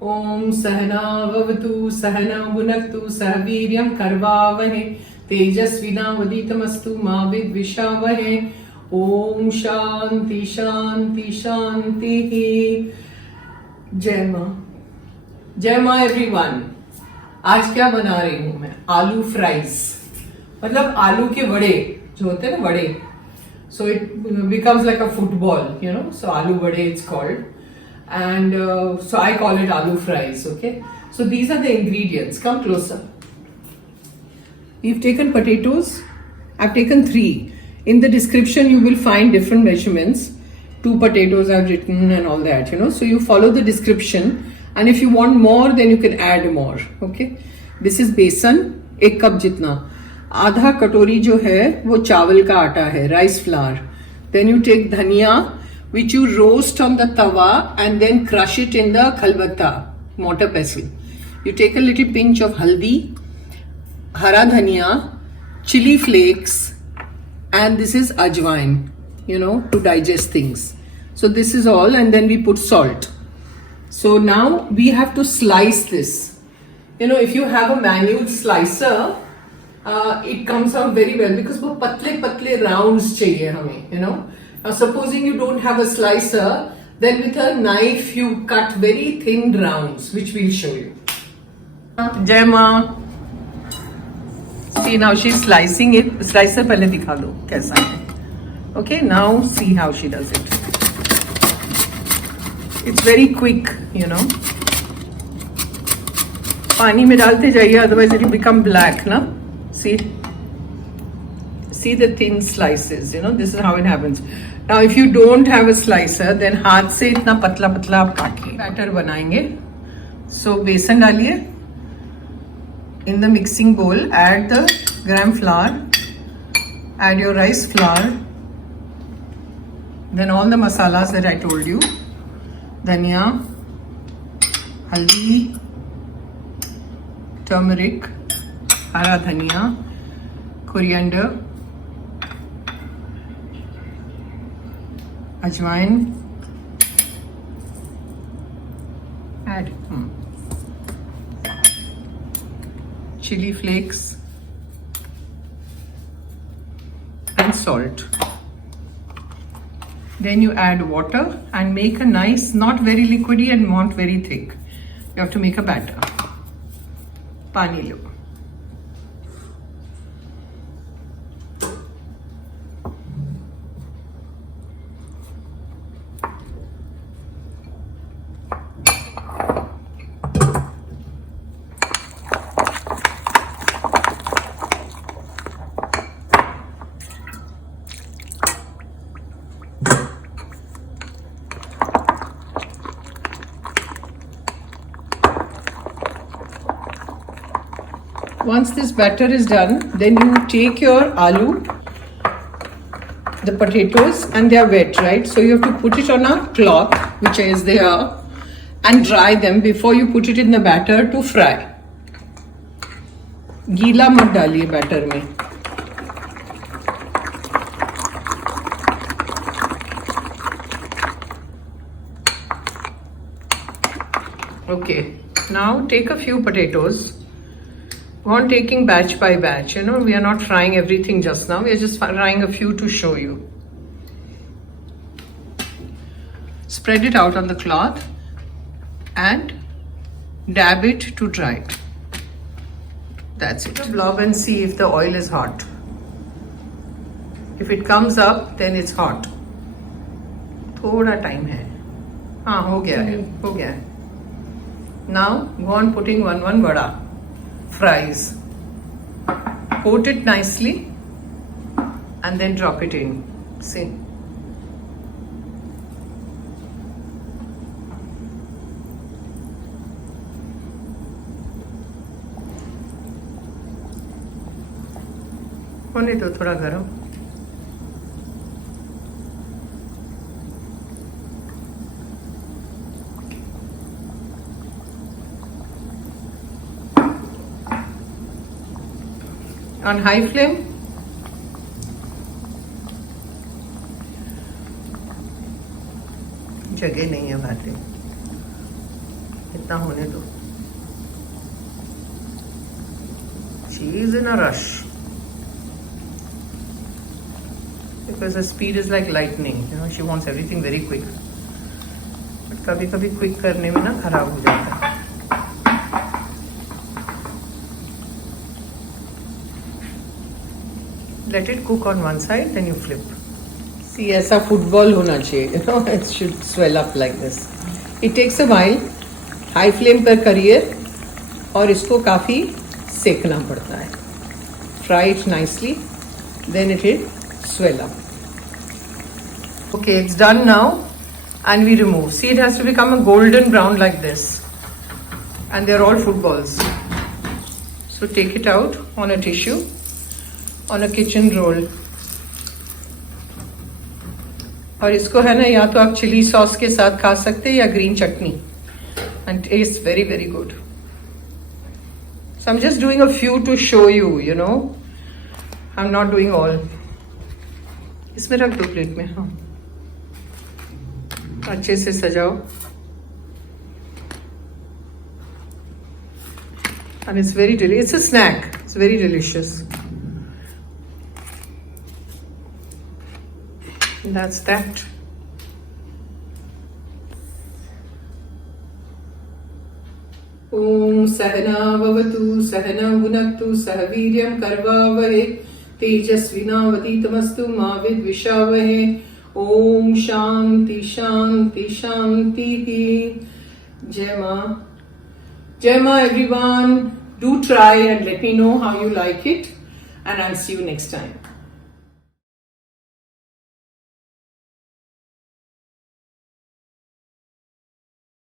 Om Sahana Vavatu Sahana Bhunaktu Sahaviryam Karvavahe Tejasvinavaditamastu Ma Vidvishavahe. Om Shanti Shanti Shanti. जय माँ everyone. आज क्या बना रही हूँ मैं? आलू फ्राइज, मतलब आलू के वड़े जो होते हैं ना, वड़े. So it becomes like a football, you know. So aloo vade it's called, and so I call it aloo fries. Okay. So these are the ingredients. Come closer. We've taken potatoes. I've taken 3. In the description you will find different measurements. 2 potatoes I've written and all that, you know. So you follow the description, and if you want more then you can add more. Okay. This is besan, 1 cup jitna. आधा कटोरी जो है वो चावल का आटा है, rice flour. Then you take dhania which you roast on the tawa and then crush it in the khalbatta mortar pestle. You take a little pinch of haldi, hara dhania, chilli flakes, and this is ajwain, you know, to digest things. So this is all, and then we put salt. So now we have to slice this. You know, if you have a manual slicer, it comes out very well because वो पतले पतले rounds चाहिए हमें, you know. Now supposing you don't have a slicer, then with a knife you cut very thin rounds, which we'll show you. जय माँ. See now she's slicing it. Slicer पहले दिखा दो कैसा है. Okay, now see how she does it. It's very quick, you know. पानी में डालते जाइए, otherwise it will become black, ना. See the thin slices, you know. This is how it happens. Now if you don't have a slicer, then हाथ से इतना पतला पतला आप काटिए. बैटर बनाएंगे. So बेसन डालिए. In the mixing bowl, add the gram flour, add your rice flour, then all the masalas that I told you. Dhania, haldi, turmeric, हरा धनिया, coriander, ajwain, add chilli flakes and salt. Then you add water and make a nice, not very liquidy and not very thick. You have to make a batter. पानी लो. Once this batter is done, then you take your aloo, the potatoes, and they are wet, right? So you have to put it on a cloth, which is there, and dry them before you put it in the batter to fry. गीला मत डालिए batter में. Okay, now take a few potatoes. Go on taking batch by batch, you know. We are not frying everything just now. We are just frying a few to show you. Spread it out on the cloth and dab it to dry. That's it. Blob and see if the oil is hot. If it comes up, then it's hot. थोड़ा time है. हाँ, हो गया है, हो गया है. Now go on putting one vada. Fries. Coat it nicely and then drop it in. See. होने दो थोड़ा गरम. On high flame. जगह नहीं है भाते. इतना होने दो. She is in a rush because her speed is like lightning. You know, she wants everything very quick. But कभी-कभी quick करने में ना खराब हो जाता है. Let it cook on one side, then you flip. See, ऐसा football होना चाहिए. You know, it should swell up like this. It takes a while. High flame पर करिए और इसको काफी सेकना पड़ता है. Fry it nicely, then it will swell up. Okay, it's done now, and we remove. See, it has to become a golden brown like this, and they're all footballs. So take it out on a tissue, on a kitchen roll. और इसको है ना, या तो आप chilli sauce के साथ खा सकते हैं या green chutney, and tastes very very good. So I'm just doing a few to show you, you know. I'm not doing all. इसमें रख दो प्लेट में. हाँ, अच्छे से सजाओ. And it's very delicious. It's a snack. It's very delicious. And that's that. Om Sahana Vavatu Sahana Bhunaktu Sahaviryam Karvavahe Tejasvinavaditamastu Ma Vidvishavahe. Om Shanti Shanti Shanti. Jai Ma. Jai Ma everyone. Do try and let me know how you like it. And I'll see you next time.